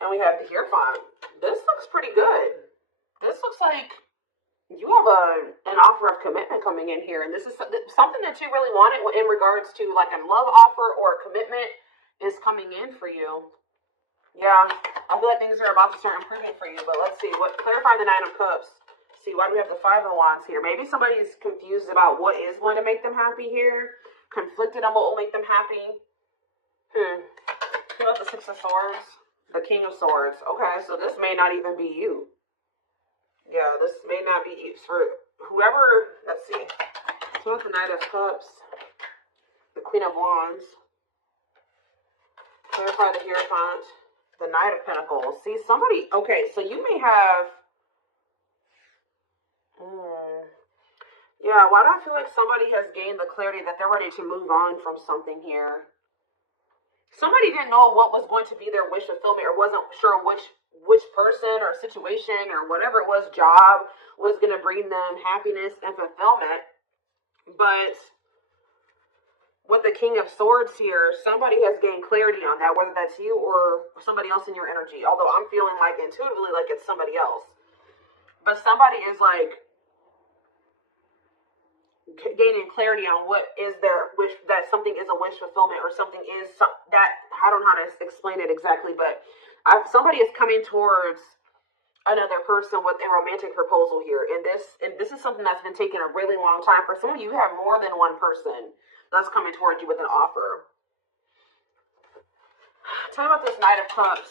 And we have the Hierophant. This looks pretty good. This looks like you have an offer of commitment coming in here. And this is something that you really wanted in regards to like a love offer or a commitment is coming in for you. Yeah, I feel like things are about to start improving for you. But let's see. Clarify the Nine of Cups. See, why do we have the Five of Wands here? Maybe somebody's confused about what is going to make them happy here. Conflicted on what will make them happy. What about the Six of Swords? The King of Swords. Okay, so this may not even be you. Yeah, this may not be you. For whoever, let's see. So with the Knight of Cups, the Queen of Wands, clarify the Hierophant, the Knight of Pentacles. See, somebody, okay, so you may have, yeah, why do I feel like somebody has gained the clarity that they're ready to move on from something here? Somebody didn't know what was going to be their wish fulfillment or wasn't sure which person or situation or whatever it was, job, was going to bring them happiness and fulfillment. But with the King of Swords here, somebody has gained clarity on that, whether that's you or somebody else in your energy. Although I'm feeling like intuitively like it's somebody else. But somebody is like gaining clarity on what is their wish, that something is a wish fulfillment or something is that, I don't know how to explain it exactly, but somebody is coming towards another person with a romantic proposal here. And this is something that's been taking a really long time. For some of you, you have more than one person that's coming towards you with an offer. Tell me about this Knight of Cups.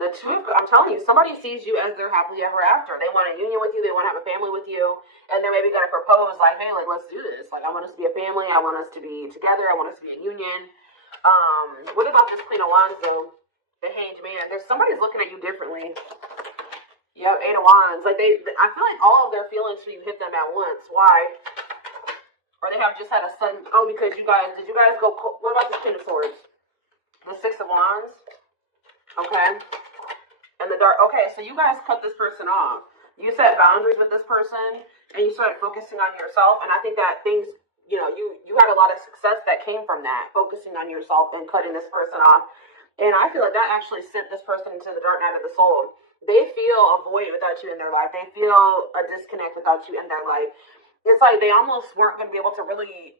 I'm telling you, somebody sees you as their happily ever after. They want a union with you. They want to have a family with you. And they're maybe going to propose like, hey, like, let's do this. Like, I want us to be a family. I want us to be together. I want us to be in union. What about this Queen of Wands, though? The Hanged Man. There's somebody's looking at you differently. Yep, Eight of Wands. Like, I feel like all of their feelings for you hit them at once. Why? Or they have just had a sudden, because did you guys go, what about this Queen of Swords? The Six of Wands. Okay. And the Dark, okay, so you guys cut this person off. You set boundaries with this person, and you started focusing on yourself, and I think that things, you had a lot of success that came from that, focusing on yourself and cutting this person off. And I feel like that actually sent this person into the dark night of the soul. They feel a void without you in their life. They feel a disconnect without you in their life. It's like they almost weren't going to be able to really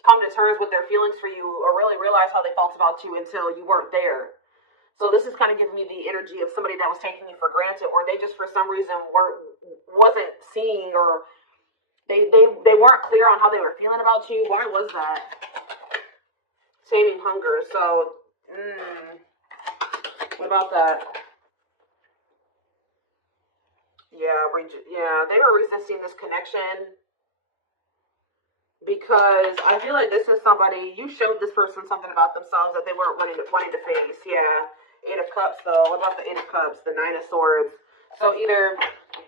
come to terms with their feelings for you or really realize how they felt about you until you weren't there. So this is kind of giving me the energy of somebody that was taking you for granted, or they just for some reason wasn't seeing, or they weren't clear on how they were feeling about you. Why was that? Taming hunger. So, what about that? Yeah, they were resisting this connection because I feel like this is somebody, you showed this person something about themselves that they weren't wanting to face. Yeah. Eight of Cups, though. What about the Eight of Cups? The Nine of Swords. So either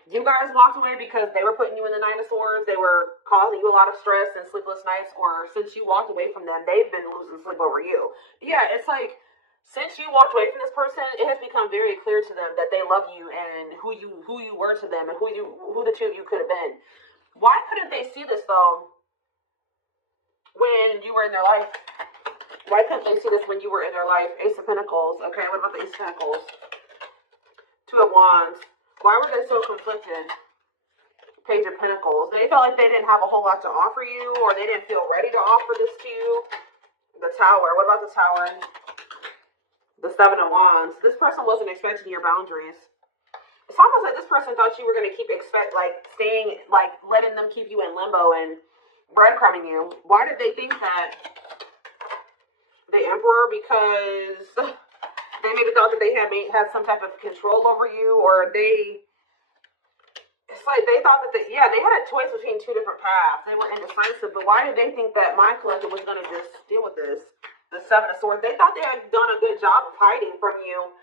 you guys walked away because they were putting you in the Nine of Swords, they were causing you a lot of stress and sleepless nights, or since you walked away from them, they've been losing sleep over you. Yeah, it's like, since you walked away from this person, it has become very clear to them that they love you and who you were to them and who the two of you could have been. Why couldn't they see this, though, when you were in their life? Why couldn't they see this when you were in their life? Ace of Pentacles. Okay, what about the Ace of Pentacles? Two of Wands. Why were they so conflicted? Page of Pentacles. They felt like they didn't have a whole lot to offer you, or they didn't feel ready to offer this to you. The Tower. What about the Tower? The Seven of Wands. This person wasn't expecting your boundaries. It's almost like this person thought you were going to letting them keep you in limbo and breadcrumbing you. Why did they think that? The Emperor, because they maybe thought that they had some type of control over you, or it's like they thought that they had a choice between two different paths. They were indecisive, but why did they think that my collective was going to just deal with this? The Seven of Swords. They thought they had done a good job of hiding from you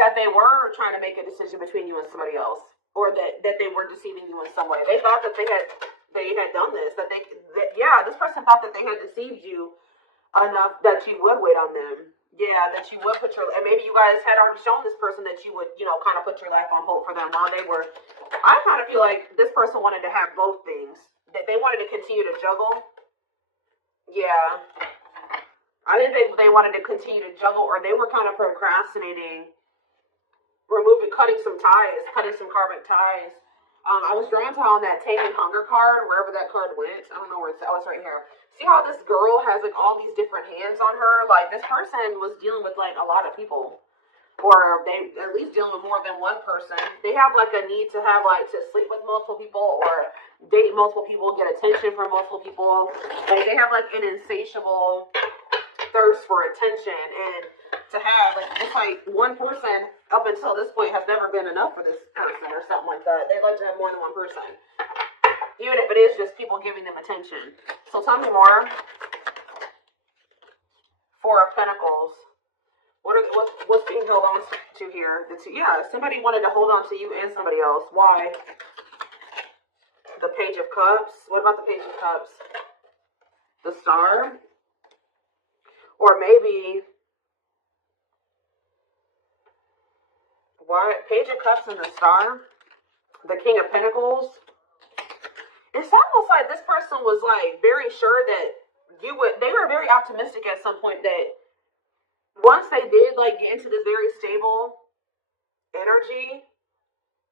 that they were trying to make a decision between you and somebody else, or that they were deceiving you in some way. They thought that they had done this, this person thought that they had deceived you enough that you would wait on them. Yeah, that you would and maybe you guys had already shown this person that you would, kind of put your life on hold for them while they were. I kind of feel like this person wanted to have both things. That they wanted to continue to juggle. Yeah. I think they wanted to continue to juggle, or they were kind of procrastinating removing, cutting some ties, cutting some karmic ties. I was drawn to on that Taming Hunger card, wherever that card went. I don't know where it's, oh, it's right here. See how this girl has like all these different hands on her? Like this person was dealing with like a lot of people. Or they at least dealing with more than one person. They have like a need to have like to sleep with multiple people or date multiple people, get attention from multiple people. Like they have like an insatiable thirst for attention, and to have like it's like one person up until this point has never been enough for this person or something like that. They'd like to have more than one person, even if it is just people giving them attention. So tell me more. Four of Pentacles. What's being held on to here? Yeah, somebody wanted to hold on to you and somebody else. Why? The Page of Cups. What about the Page of Cups? The Star? Or maybe... What? Page of Cups and the Star? The King of Pentacles? It's almost like this person was like very sure that you would... They were very optimistic at some point that once they did like get into this very stable energy,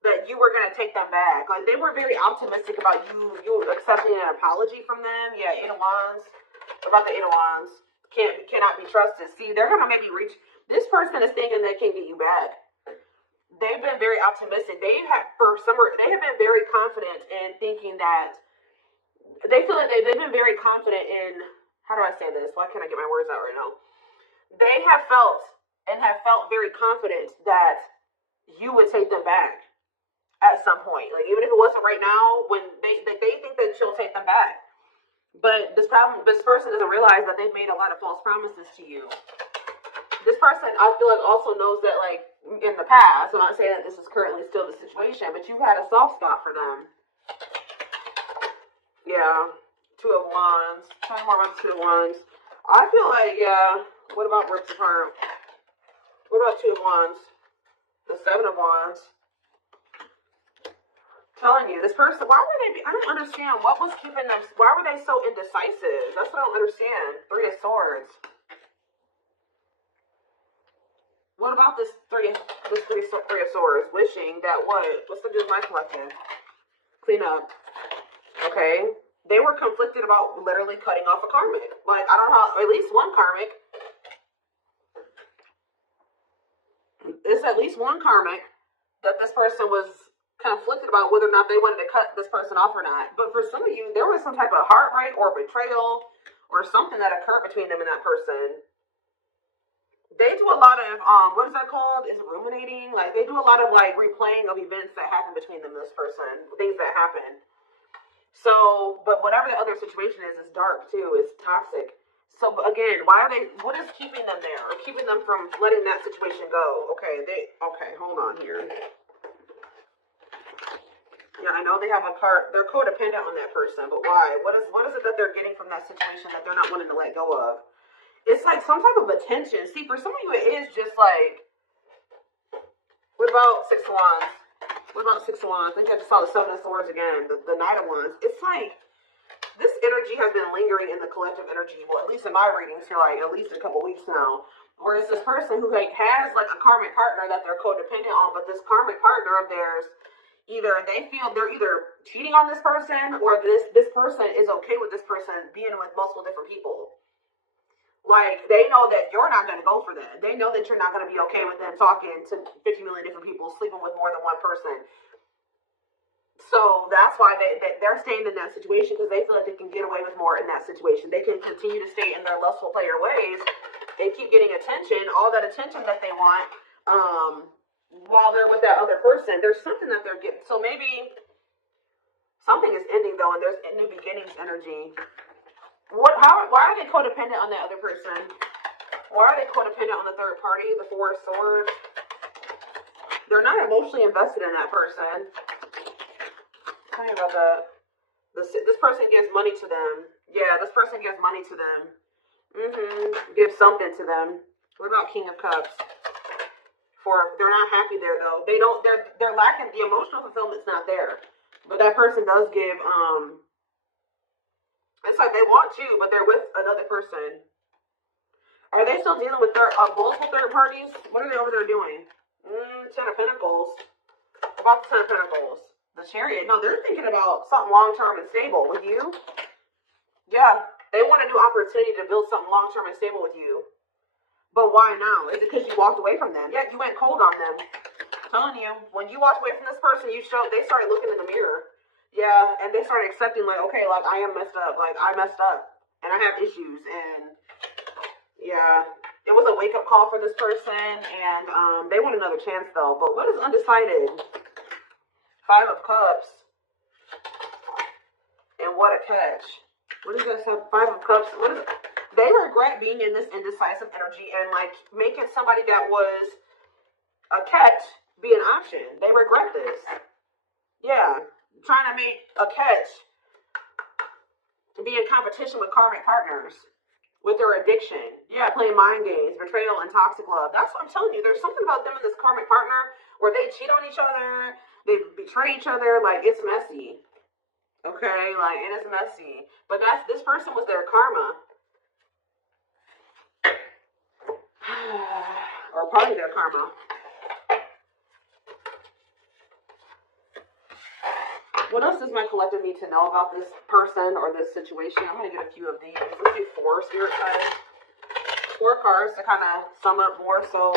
that you were gonna take them back. Like they were very optimistic about you accepting an apology from them. Yeah, Eight of Wands. What about the Eight of Wands? Cannot be trusted. See, they're gonna maybe reach. This person is thinking they can get you back. They've been very optimistic. They have been very confident in thinking that they feel like they've been very confident in. How do I say this? Why can't I get my words out right now? They have felt very confident that you would take them back at some point. Like even if it wasn't right now, when they think that you'll take them back. But this person doesn't realize that they've made a lot of false promises to you. This person, I feel like, also knows that like in the past, I'm not saying that this is currently still the situation, but you've had a soft spot for them. Yeah. Two of Wands. Tell me more about the Two of Wands. I feel like, yeah. What about ripped apart? What about Two of Wands? The Seven of Wands. Telling you, this person, why were they, I don't understand. What was keeping them, why were they so indecisive? That's what I don't understand. Three of Swords. What about this three of Swords? Wishing that what? What's the do with my collective? Clean up. Okay. They were conflicted about literally cutting off a karmic. Like, I don't know how, at least one karmic. It's at least one karmic that this person was conflicted about whether or not they wanted to cut this person off or not. But for some of you, there was some type of heartbreak or betrayal or something that occurred between them and that person. They do a lot of, what is that called? Is it ruminating? Like, they do a lot of, like, replaying of events that happened between them and this person. Things that happened. So, but whatever the other situation is, it's dark, too. It's toxic. So again, why are they? What is keeping them there, or keeping them from letting that situation go? Okay, hold on here. Yeah, I know they have a card. They're codependent on that person, but why? What is it that they're getting from that situation that they're not wanting to let go of? It's like some type of attention. See, for some of you, it is just like. What about Six of Wands? What about Six of Wands? I think I just saw the Seven of Swords again. The Knight of Wands. It's like. This energy has been lingering in the collective energy, well, at least in my readings for like at least a couple weeks now. Whereas this person who like has like a karmic partner that they're codependent on, but this karmic partner of theirs, either they feel they're either cheating on this person or this person is okay with this person being with multiple different people. Like they know that you're not going to go for that. They know that you're not going to be okay with them talking to 50 million different people, sleeping with more than one person. So that's why they're staying in that situation, because they feel like they can get away with more in that situation. They can continue to stay in their lustful player ways and keep getting attention, all that attention that they want, while they're with that other person. There's something that they're getting. So maybe something is ending though, and there's a new beginnings energy. Why are they codependent on that other person? Why are they codependent on the third party, the Four of Swords? They're not emotionally invested in that person. Tell me about that. This person gives money to them. Yeah, this person gives money to them. Gives something to them. What about King of Cups? They're not happy there though. They're lacking the emotional fulfillment's not there. But that person does give it's like they want you, but they're with another person. Are they still dealing with multiple third parties? What are they over there doing? Ten of Pentacles. About the Ten of Pentacles. The Chariot. No, they're thinking about something long-term and stable with you. Yeah. They want a new opportunity to build something long-term and stable with you. But why now? Is it because you walked away from them? Yeah, you went cold on them. I'm telling you, when you walked away from this person, they started looking in the mirror. Yeah, and they started accepting, like, okay, like, I am messed up. Like, I messed up. And I have issues. And, yeah, it was a wake-up call for this person. And they want another chance, though. But what is undecided? Five of Cups. And what a catch. What is this? Five of Cups. What is it? They regret being in this indecisive energy and, like, making somebody that was a catch be an option. They regret this. Yeah. Trying to make a catch be in competition with karmic partners with their addiction. Yeah, playing mind games, betrayal, and toxic love. That's what I'm telling you. There's something about them and this karmic partner where they cheat on each other, they betray each other. Like, it's messy. Okay? Like, it is messy. But this person was their karma. Or part of their karma. What else does my collective need to know about this person or this situation? I'm going to get a few of these. Let's do 4 spirit cards. 4 cards to kind of sum up more so.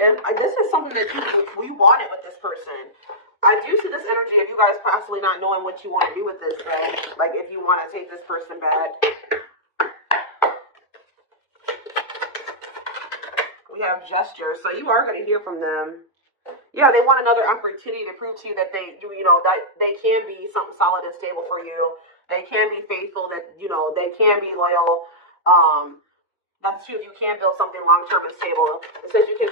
And this is something that we wanted with this person. I do see this energy of you guys possibly not knowing what you want to do with this, though. Like, if you want to take this person back. We have gestures, so you are going to hear from them. Yeah, they want another opportunity to prove to you that they can be something solid and stable for you. They can be faithful, that, they can be loyal. That's true. You can build something long-term and stable. It says you can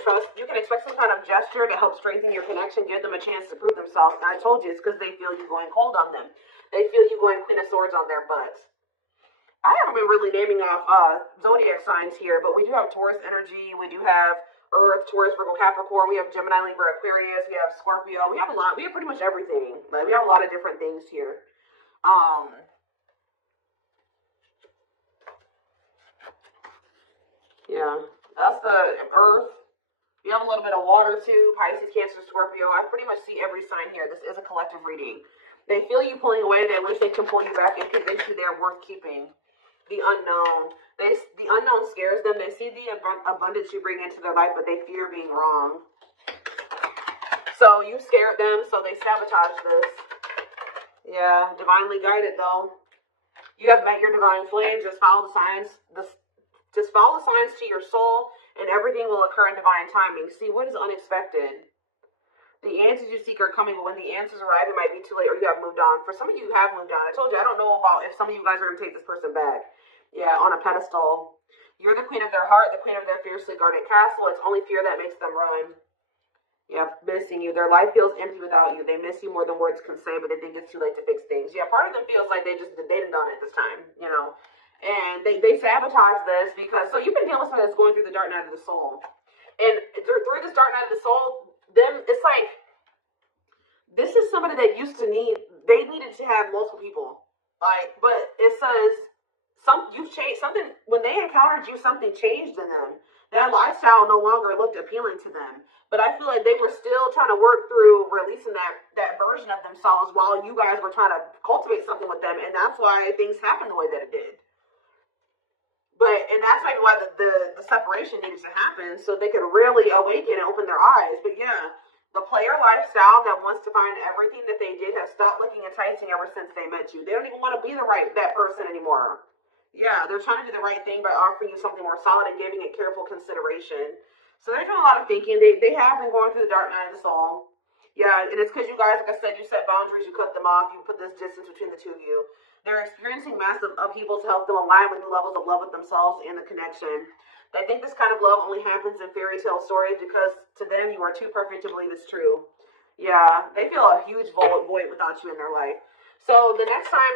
expect some kind of gesture to help strengthen your connection, give them a chance to prove themselves. And I told you, it's because they feel you going cold on them. They feel you going Queen of Swords on their butts. I haven't been really naming off zodiac signs here, but we do have Taurus energy. We do have Earth, Taurus, Virgo, Capricorn. We have Gemini, Libra, Aquarius. We have Scorpio. We have a lot. We have pretty much everything. Like, we have a lot of different things here. Yeah, that's the Earth. You have a little bit of water too. Pisces, Cancer, Scorpio. I pretty much see every sign here. This is a collective reading. They feel you pulling away. They wish they can pull you back and convince you they're worth keeping. The unknown. The unknown scares them. They see the abundance you bring into their life, but they fear being wrong. So you scared them, so they sabotage this. Yeah, divinely guided though. You have met your divine flame. Just follow the signs. Just follow the signs to your soul, and everything will occur in divine timing. See, what is unexpected? The answers you seek are coming, but when the answers arrive, it might be too late, or you have moved on. For some of you, you have moved on. I told you, I don't know about if some of you guys are going to take this person back. Yeah, on a pedestal. You're the queen of their heart, the queen of their fiercely guarded castle. It's only fear that makes them run. Yeah, missing you. Their life feels empty without you. They miss you more than words can say, but they think it's too late to fix things. Yeah, part of them feels like they didn't done it this time, And they sabotage this because, so you've been dealing with somebody that's going through the dark night of the soul. And through this dark night of the soul, it's like, this is somebody that they needed to have multiple people. Like, but it says, you've changed something, when they encountered you, something changed in them. That lifestyle no longer looked appealing to them. But I feel like they were still trying to work through releasing that version of themselves while you guys were trying to cultivate something with them. And that's why things happened the way that it did. And that's maybe why the separation needed to happen, so they could really awaken and open their eyes. But yeah, the player lifestyle that wants to find everything that they did has stopped looking enticing ever since they met you. They don't even want to be that person anymore. Yeah, they're trying to do the right thing by offering you something more solid and giving it careful consideration. So they're doing a lot of thinking. They have been going through the dark night of the soul. Yeah, and it's because you guys, like I said, you set boundaries, you cut them off, you put this distance between the two of you. They're experiencing massive upheaval to help them align with new levels of love with themselves and the connection. They think this kind of love only happens in fairy tale stories because to them you are too perfect to believe it's true. Yeah, they feel a huge void without you in their life. So the next time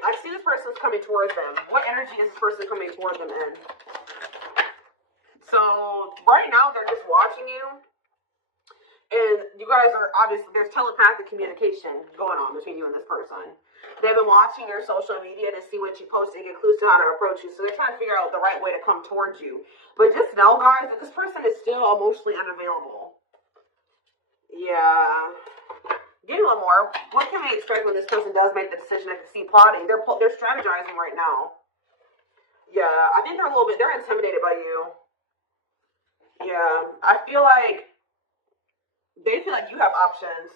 I see this person's coming towards them, what energy is this person coming towards them in? So right now they're just watching you. And you guys are obviously, there's telepathic communication going on between you and this person. They've been watching your social media to see what you post and get clues to how to approach you. So they're trying to figure out the right way to come towards you. But just know, guys, that this person is still emotionally unavailable. Yeah. Get a little more. What can we expect when this person does make the decision? I can see plotting. They're strategizing right now. Yeah, I think they're intimidated by you. Yeah, I feel like they feel like you have options.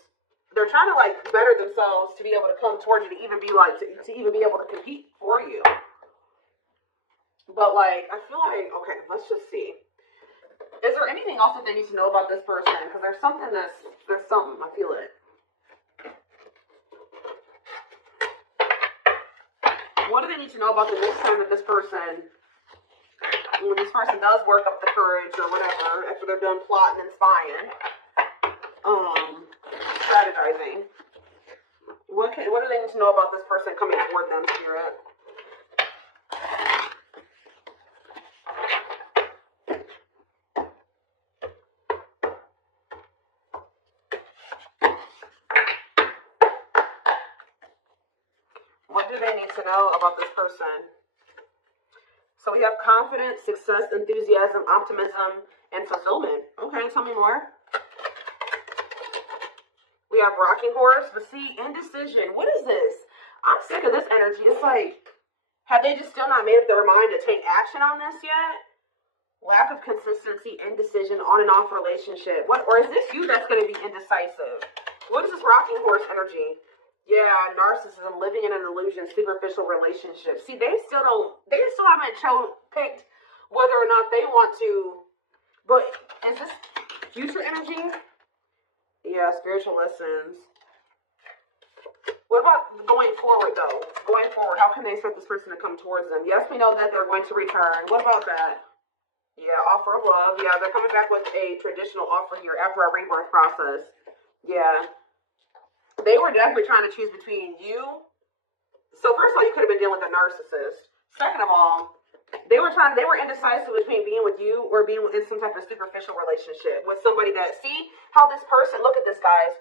They're trying to like better themselves to be able to come towards you to even be like to even be able to compete for you. But like, I feel like okay, let's just see. Is there anything else that they need to know about this person? Because there's something. I feel it. What do they need to know about the next time that this person, when this person does work up the courage or whatever, after they're done plotting and spying, strategizing? What do they need to know about this person coming toward them, Spirit? What do they need to know about this person? So we have confidence, success, enthusiasm, optimism, and fulfillment. Okay, tell me more. We have rocking horse, but see, indecision. What is this? I'm sick of this energy. It's like, have they just still not made up their mind to take action on this yet? Lack of consistency, indecision, on and off relationship. What, or is this you that's going to be indecisive? What is this rocking horse energy? Yeah, narcissism, living in an illusion, superficial relationship. See, they still haven't picked whether or not they want to. But is this future energy? Yeah, spiritual lessons. What about going forward, though? Going forward, how can they expect this person to come towards them? Yes, we know that they're going to return. What about that? Yeah, offer of love. Yeah, they're coming back with a traditional offer here after a rebirth process. Yeah. They were definitely trying to choose between you. So first of all, you could have been dealing with a narcissist. Second of all, they were indecisive between being with you or being in some type of superficial relationship with somebody that, see how this person, look at this, guys.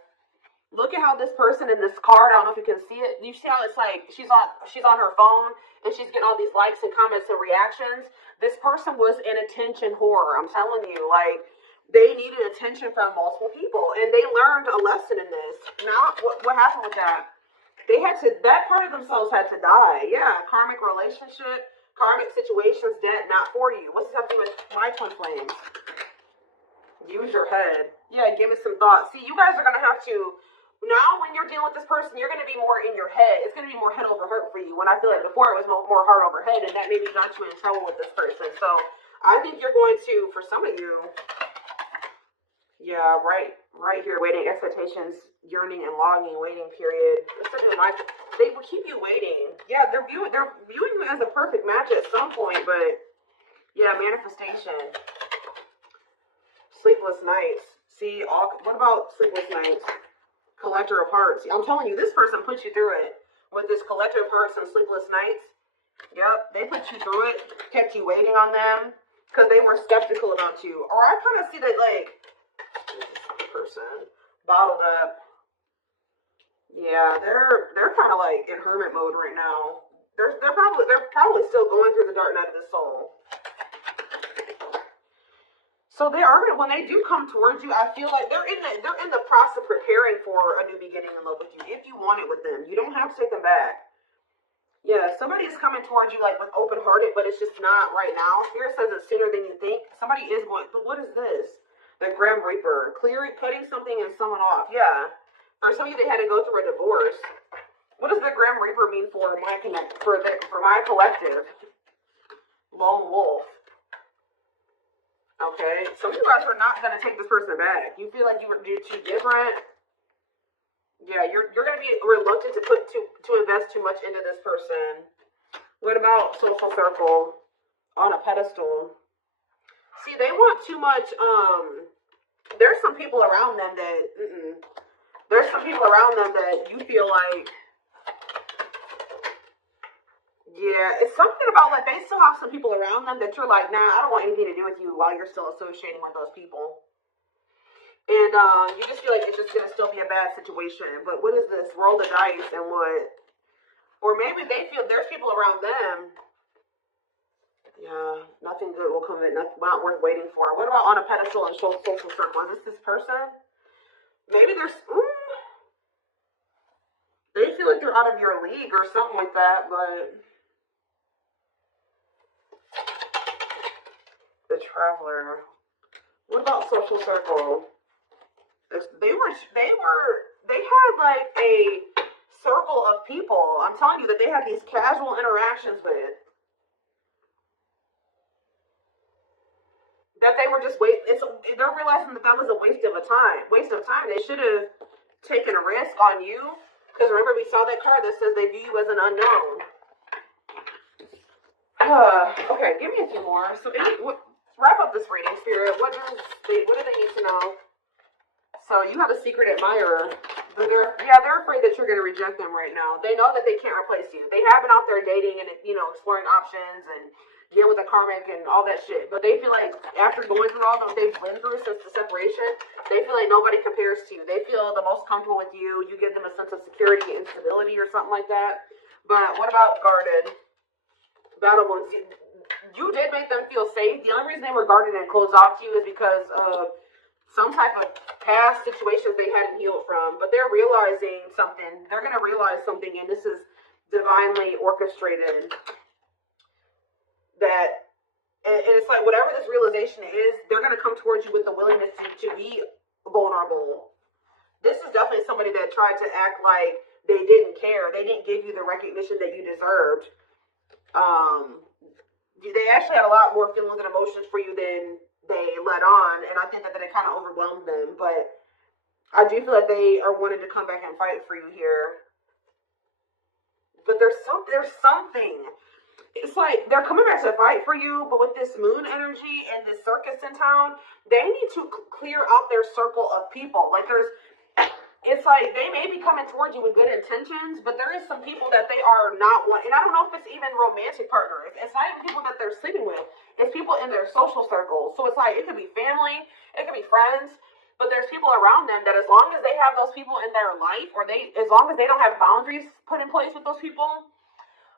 Look at how this person in this card, I don't know if you can see it. You see how it's like she's on her phone and she's getting all these likes and comments and reactions. This person was an attention whore. I'm telling you, like, they needed attention from multiple people, and they learned a lesson in this. Now, what happened with that? That part of themselves had to die. Yeah, karmic relationship, karmic situations, dead, not for you. What's this have to do with my twin flames? Use your head. Yeah, give it some thought. See, you guys are going to have to, now when you're dealing with this person, you're going to be more in your head. It's going to be more head over heart for you. When I feel like before it was more heart over head, and that maybe got you in trouble with this person. So I think you're going to, for some of you, yeah, right here, waiting, expectations, yearning, and longing, waiting period. They will keep you waiting. Yeah, they're viewing you as a perfect match at some point, but yeah, manifestation. Sleepless nights. See, what about sleepless nights? Collector of hearts. I'm telling you, this person put you through it with this collector of hearts and sleepless nights. Yep, they put you through it, kept you waiting on them because they were skeptical about you. Or I kind of see that like person bottled up. Yeah, they're kind of like in hermit mode right now. They're probably still going through the dark night of the soul. So they are gonna, when they do come towards you, I feel like they're in the process of preparing for a new beginning in love with you. If you want it with them, you don't have to take them back. Yeah, somebody is coming towards you like with open hearted, but it's just not right now. Spirit says it's sooner than you think. Somebody is going. But what is this? The Grim Reaper, cutting something and someone off. Yeah, for some of you, they had to go through a divorce. What does the Grim Reaper mean for my collective? Lone wolf. Okay, some of you guys are not going to take this person back. You feel like you're too different. Yeah, you're going to be reluctant to invest too much into this person. What about social circle on a pedestal? See, they want too much. There's some people around them that. There's some people around them that you feel like. Yeah, it's something about like they still have some people around them that you're like, nah, I don't want anything to do with you while you're still associating with those people. And you just feel like it's just going to still be a bad situation. But what is this? Roll the dice and what? Or maybe they feel there's people around them. Yeah, nothing good will come of it. Not worth waiting for. What about on a pedestal and social circle? Is this person? Maybe they feel like they're out of your league or something like that, but the Traveler. What about social circle? They had like a circle of people. I'm telling you that they had these casual interactions with that they were just they're realizing that was a waste of time. They should have taken a risk on you because remember we saw that card that says they view you as an unknown. Okay, give me a few more. So wrap up this reading, Spirit. What do they need to know? So you have a secret admirer. They're afraid that you're going to reject them right now. They know that they can't replace you. They have been out there dating and exploring options and dealing with the karmic and all that shit. But they feel like after going through all that they've been through since the separation, they feel like nobody compares to you. They feel the most comfortable with you. You give them a sense of security and stability or something like that. But what about guarded? Battle ones. You did make them feel safe. The only reason they were guarded and closed off to you is because of some type of past situations they hadn't healed from. But they're realizing something. They're going to realize something, and this is divinely orchestrated. And it's like whatever this realization is, they're going to come towards you with the willingness to be vulnerable. This is definitely somebody that tried to act like they didn't care. They didn't give you the recognition that you deserved. They actually had a lot more feelings and emotions for you than they let on, and I think that it kind of overwhelmed them. But I do feel like they are wanting to come back and fight for you here. But there's something. It's like they're coming back to fight for you, but with this moon energy and this circus in town, they need to clear out their circle of people. It's like they may be coming towards you with good intentions, but there is some people that they are not wanting. And I don't know if it's even romantic partners. It's not even people that they're sleeping with. It's people in their social circles. So it's like it could be family, it could be friends, but there's people around them that as long as they have those people in their life, as long as they don't have boundaries put in place with those people,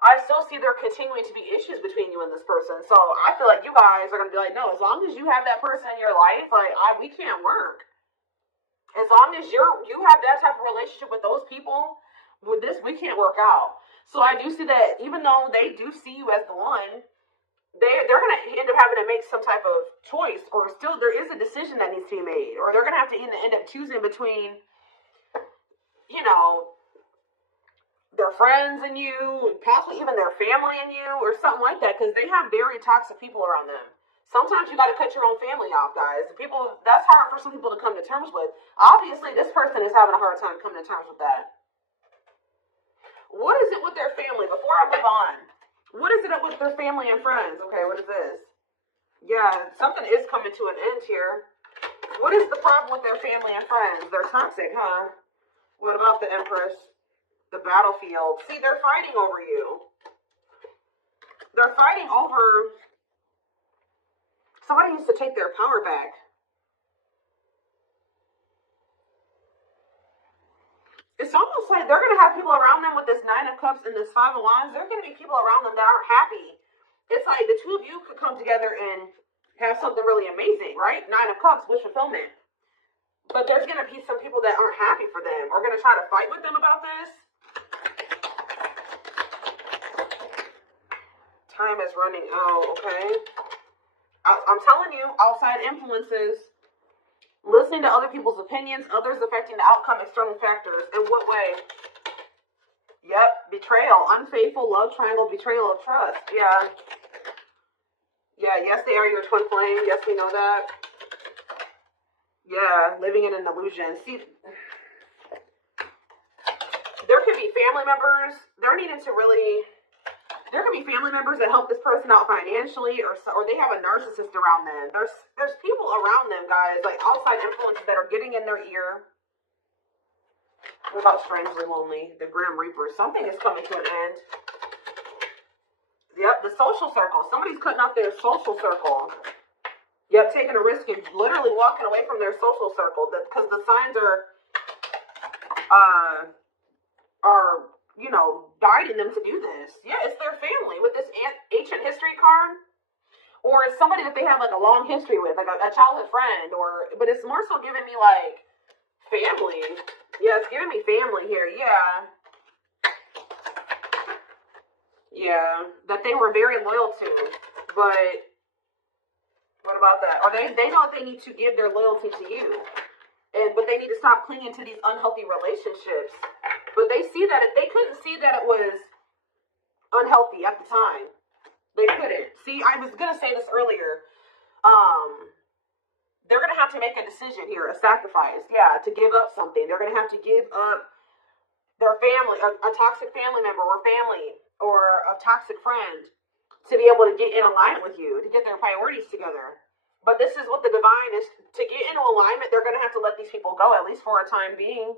I still see there continuing to be issues between you and this person. So I feel like you guys are going to be like, no, as long as you have that person in your life, we can't work. As long as you have that type of relationship with those people, with this, we can't work out. So I do see that even though they do see you as the one, they're going to end up having to make some type of choice, or still there is a decision that needs to be made, or they're going to have to end up choosing between, their friends and you, possibly even their family and you, or something like that, because they have very toxic people around them. Sometimes you got to cut your own family off, guys. That's hard for some people to come to terms with. Obviously, this person is having a hard time coming to terms with that. What is it with their family? Before I move on, what is it with their family and friends? Okay, what is this? Yeah, something is coming to an end here. What is the problem with their family and friends? They're toxic, huh? What about the Empress? The battlefield. See, they're fighting over you. They're fighting over... Somebody needs to take their power back. It's almost like they're going to have people around them with this Nine of Cups and this Five of Wands. There are going to be people around them that aren't happy. It's like the two of you could come together and have something really amazing, right? Nine of Cups, wish fulfillment. But there's going to be some people that aren't happy for them, or going to try to fight with them about this. Time is running out, okay? I'm telling you, outside influences, listening to other people's opinions, others affecting the outcome, external factors. In what way? Yep, betrayal, unfaithful, love triangle, betrayal of trust. Yeah, yes, they are your twin flame. Yes, we know that. Yeah, living in an illusion. See, there could be family members. There could be family members that help this person out financially, or they have a narcissist around them. There's people around them, guys, like outside influences that are getting in their ear. What about strangely lonely? The Grim Reaper. Something is coming to an end. Yep, the social circle. Somebody's cutting off their social circle. Yep, taking a risk and literally walking away from their social circle because the signs are guiding them to do this. Yeah, it's their family with this ancient history card. Or it's somebody that they have like a long history with, like a childhood friend, but it's more so giving me like Family. Yeah, it's giving me family here. Yeah. Yeah. That they were very loyal to. But what about that? Or they know that they need to give their loyalty to you. But they need to stop clinging to these unhealthy relationships. But they see that they couldn't see that it was unhealthy at the time. They couldn't. See, I was gonna say this earlier. They're gonna have to make a decision here, a sacrifice. Yeah, to give up something. They're gonna have to give up their family, a toxic family member or family, or a toxic friend, to be able to get in alignment with you, to get their priorities together. But this is what the divine is. To get into alignment, they're going to have to let these people go, at least for a time being.